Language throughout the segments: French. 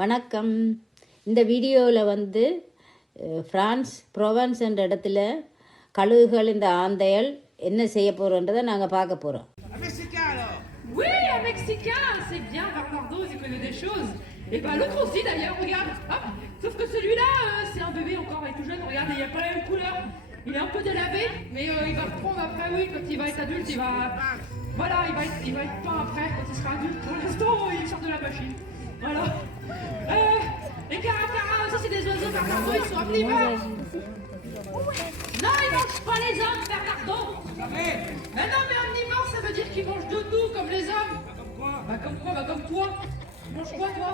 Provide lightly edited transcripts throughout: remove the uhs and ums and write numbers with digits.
வணக்கம். இந்த வீடியோவில் வந்து ஃப்ரான்ஸ் ப்ரொவன்ஸ் என்ற இடத்துல கழுகுகள் இந்த ஆந்தைகள் என்ன செய்ய போகிறோன்றதை நாங்கள் பார்க்க போகிறோம். Oui, un Mexicain, c'est bien, Bernardo, il connaît des choses. Et bah l'autre aussi d'ailleurs, regarde. Hop. Sauf que celui-là, c'est un bébé encore, il est tout jeune, regarde, il n'y a pas la même couleur. Il est un peu délavé, mais il va reprendre après, oui, quand il va être adulte, il va... Voilà, il va être pas après, quand il sera adulte. Pour l'instant, il sort de la machine. Voilà. Les caracaras, ça c'est des oiseaux, Bernardo, ils sont omnivores. Non, ils mangent pas les hommes, Bernardo. Mais non, mais omnivore, ça veut dire qu'ils mangent de tout, comme les hommes. Comme quoi? Bah comme quoi? Bah comme toi. Tu manges quoi, toi?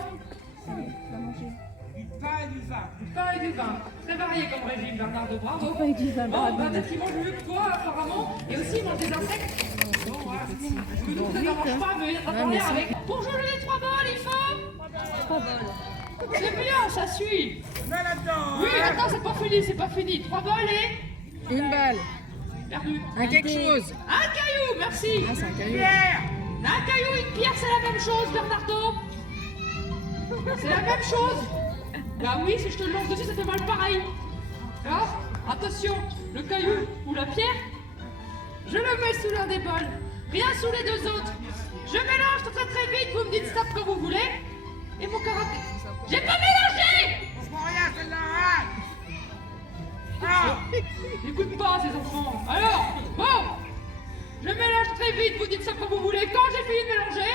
Du pain et du vin. Du pain et du vin. Très varié comme régime, Bernardo, bravo. Du pain et du vin, bravo. Bah peut-être qu'ils mangent mieux que toi, apparemment. Et aussi, ils mangent des insectes. Bon, voilà. Parce que nous, ça n'en mange pas, mais on va avec. Pour jouer les 3 bols, il faut 3 bols. C'est bien, ça suit. Oui, attends, c'est pas fini. 3 bols et... Une balle. Perdu. Quelque chose. Un caillou, merci. Ah, c'est un caillou. Pierre. Un caillou, une pierre, c'est la même chose, Bernardo. C'est la même chose. Bah oui, si je te le lance dessus, ça fait mal pareil. Alors, attention, le caillou ou la pierre, je le mets sous l'un des bols, rien sous les deux autres. Je mélange très très vite, vous me dites stop quand vous voulez. Et mon caractère... J'ai pas mélangé. On prend rien, celle-là. Ah. N'écoute pas ces enfants. Alors, bon, je mélange très vite, vous dites ça quand vous voulez. Quand j'ai fini de mélanger,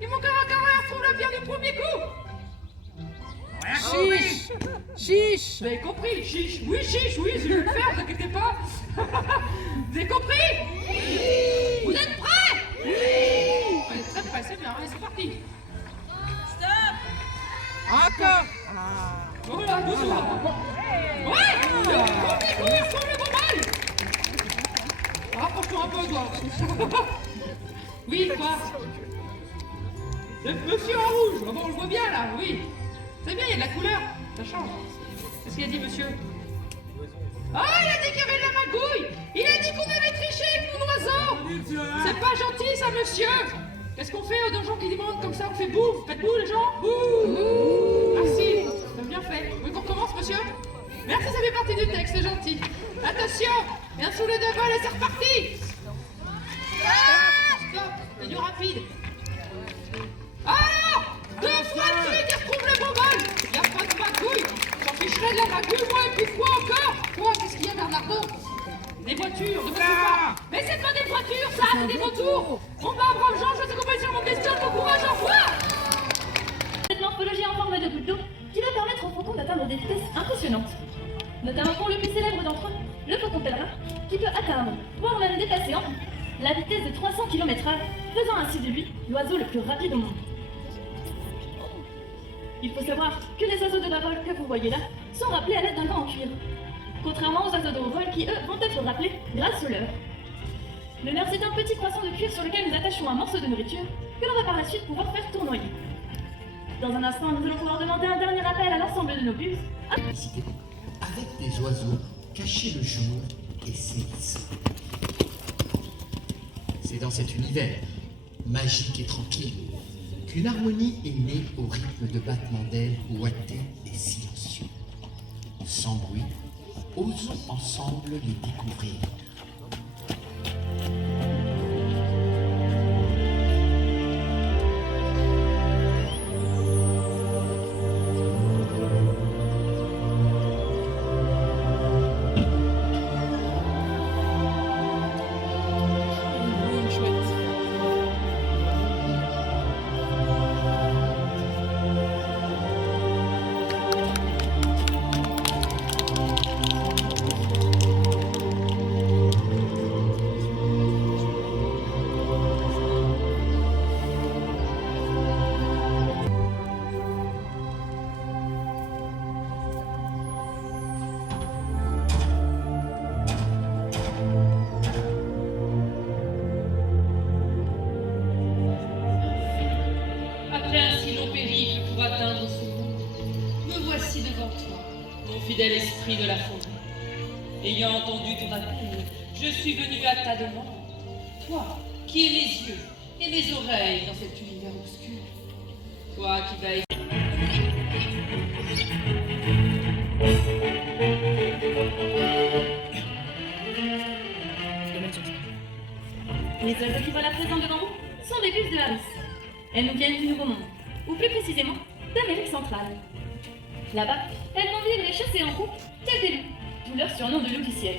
et mon caractère retrouve la bière du premier coup. Chiche. Chiche. Vous avez compris, chiche. Oui, chiche, oui, je vais le faire, ne vous inquiétez pas. Vous avez compris? Oui. Vous êtes prêts? Oui. On est très prêts, c'est bien, allez, c'est parti. Stop. Encore. Voilà, doucement. Ouais. Le premier coup, il retrouve le bon bal. Rapproche-toi un peu, toi. Oui, quoi? Le monsieur en rouge, bon, on le voit bien, là, oui. C'est bien, il y a de la couleur, ça change. Qu'est-ce qu'il a dit, monsieur? Ah, il a dit qu'il y avait de la magouille. Il a dit qu'on avait triché avec mon oiseau. C'est pas gentil, ça, monsieur. Qu'est-ce qu'on fait aux gens qui demandent comme ça? On fait bouffe. Faites bouffe, les gens. Bouh. Merci, c'est bien fait. Oui, qu'on commence, monsieur? Merci, ça fait partie du texte, c'est gentil. Attention, bien sous les deux balles et c'est reparti. Stop, c'est du rapide. Alors, 2 fois de suite, il retrouve le bon bol. Il n'y a pas de magouille. J'en ficherai de la magouille, moi, et puis quoi encore? Quoi? Qu'est-ce qu'il y a, Bernardo? Des voitures, de voitures. Mais c'est pas des voitures, ça, c'est des vautours. Bon bah, brave Jean, je te accompagne sur mon destin, bon courage, au revoir. Cette morphologie en forme de goutte d'eau qui va permettre aux faucons d'atteindre des vitesses impressionnantes. Notamment pour le plus célèbre d'entre eux, le faucon pèlerin, qui peut atteindre, voire même dépasser en la vitesse de 300 km/h, faisant ainsi de lui l'oiseau le plus rapide au monde. Il faut savoir que les oiseaux de la vol que vous voyez là sont rappelés à l'aide d'un gant en cuir, contrairement aux oiseaux de haut vol qui, eux, vont être rappelés grâce au leurre. Le leurre, c'est un petit croissant de cuir sur lequel nous attachons un morceau de nourriture que l'on va par la suite pouvoir faire tournoyer. Dans un instant, nous allons pouvoir demander un dernier appel à l'ensemble de nos bus. Avec des oiseaux cachés le jour et sévissants. C'est dans cet univers, magique et tranquille, qu'une harmonie est née au rythme de battements d'ailes ouatés et silencieux. Sans bruit, osons ensemble les découvrir. Fidèle esprit de la forêt, ayant entendu ton appel, je suis venu à ta demande. Toi, qui es mes yeux et mes oreilles dans cet univers obscur. Toi qui vas oiseaux qui volent à présent devant vous sont des bus de Harris. Elles nous viennent du Nouveau Monde, ou plus précisément d'Amérique centrale. Là-bas, elles vont vivre et chasser en groupe, tels des loups, d'où leur surnom de loup du ciel.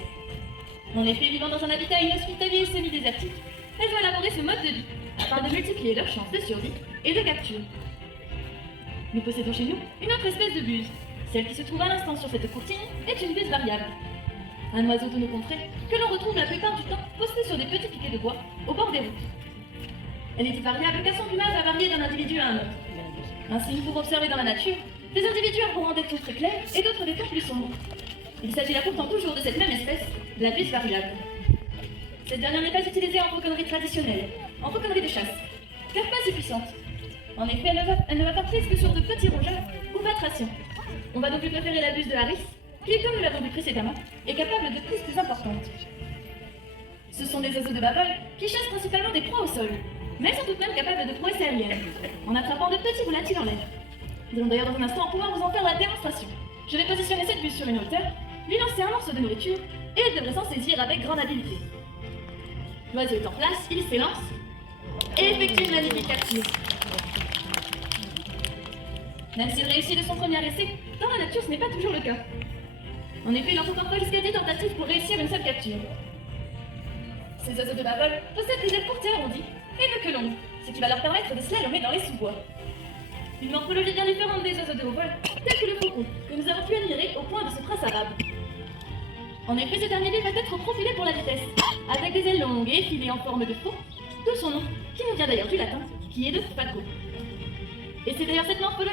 En effet, vivant dans un habitat inhospitalier et semi-désertique, elles vont élaborer ce mode de vie afin de multiplier leurs chances de survie et de capture. Nous possédons chez nous une autre espèce de buse. Celle qui se trouve à l'instant sur cette courtine est une buse variable. Un oiseau de nos contrées que l'on retrouve la plupart du temps posté sur des petits piquets de bois au bord des routes. Elle est variable car son plumage va varier d'un individu à un autre. Ainsi, nous pouvons observer dans la nature des individus arborant des tons très clairs et d'autres des tons plus sombres. Il s'agit là pourtant toujours de cette même espèce, de la buse variable. Cette dernière n'est pas utilisée en fauconnerie traditionnelle, en fauconnerie de chasse, car pas si puissante. En effet, elle ne va pas prise que sur de petits rongeurs ou batraciens. On va donc lui préférer la buse de Harris, qui, comme nous l'avons vu précédemment, est capable de prises plus importantes. Ce sont des oiseaux de Babel qui chassent principalement des proies au sol, mais sont tout de même capables de prouesses aériennes, en attrapant de petits volatiles en l'air. Nous allons d'ailleurs dans un instant pouvoir vous en faire la démonstration. Je vais positionner cette buse sur une hauteur, lui lancer un morceau de nourriture, et elle devrait s'en saisir avec grande habileté. L'oiseau est en place, il s'élance, et effectue une magnifique capture. Même s'il réussit de son premier essai, dans la nature ce n'est pas toujours le cas. En effet, il en faut parfois jusqu'à 10 tentatives pour réussir une seule capture. Ces oiseaux de Babel possèdent des ailes courtes et arrondies, et une queue longue, ce qui va leur permettre de slalomer dans les sous-bois. Une morphologie bien différente des oiseaux de haut vol, tels que le faucon, que nous avons pu admirer au point de ce prince arabe. En effet, ce dernier va être profilé pour la vitesse, avec des ailes longues et effilées en forme de faux, d'où son nom, qui nous vient d'ailleurs du latin, qui est de faco. Et c'est d'ailleurs cette morphologie